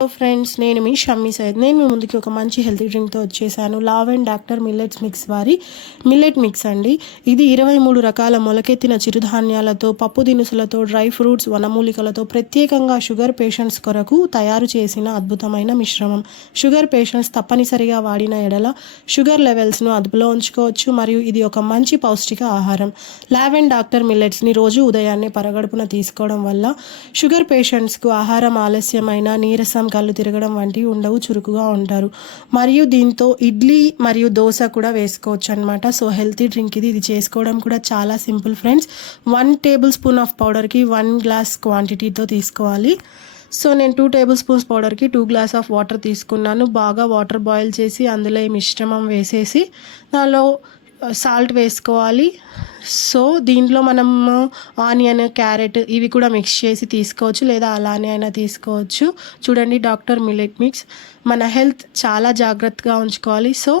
Hello friends నేను మీ షమ్మి సైద్ నేను మీ ముందుకి ఒక మంచి హెల్తీ డ్రింక్తో వచ్చేసాను. లావ్ అండ్ డాక్టర్ మిల్లెట్స్ మిక్స్ వారి మిల్లెట్ మిక్స్ అండి. ఇది ఇరవై మూడు రకాల మొలకెత్తిన చిరుధాన్యాలతో పప్పు దినుసులతో డ్రై ఫ్రూట్స్ వనమూలికలతో ప్రత్యేకంగా షుగర్ పేషెంట్స్ కొరకు తయారు చేసిన అద్భుతమైన మిశ్రమం. షుగర్ పేషెంట్స్ తప్పనిసరిగా వాడిన ఎడల షుగర్ లెవెల్స్ను అదుపులో ఉంచుకోవచ్చు మరియు ఇది ఒక మంచి పౌష్టిక ఆహారం. లావ్ అండ్ డాక్టర్ మిల్లెట్స్ని రోజు ఉదయాన్నే పరగడుపున తీసుకోవడం వల్ల షుగర్ పేషెంట్స్కు ఆహారం ఆలస్యమైన నీరసం కళ్ళు తిరగడం వంటివి ఉండవు చురుకుగా ఉంటారు. మరియు దీంతో ఇడ్లీ మరియు దోశ కూడా వేసుకోవచ్చు అనమాట సో హెల్తీ డ్రింక్ ఇది. ఇది చేసుకోవడం కూడా చాలా simple friends. One tablespoon of పౌడర్కి one glass క్వాంటిటీతో తీసుకోవాలి. సో నేను టూ టేబుల్ స్పూన్స్ పౌడర్కి టూ గ్లాస్ ఆఫ్ వాటర్ తీసుకున్నాను. బాగా వాటర్ బాయిల్ చేసి అందులో ఈ మిశ్రమం వేసేసి దానిలో సాల్ట్ వేసుకోవాలి. సో దీంట్లో మనం ఆనియన్ క్యారెట్ ఇవి కూడా మిక్స్ చేసి తీసుకోవచ్చు లేదా అలానే అయినా తీసుకోవచ్చు. చూడండి డాక్టర్ మిలెట్ మిక్స్. మన హెల్త్ చాలా జాగ్రత్తగా ఉంచుకోవాలి. సో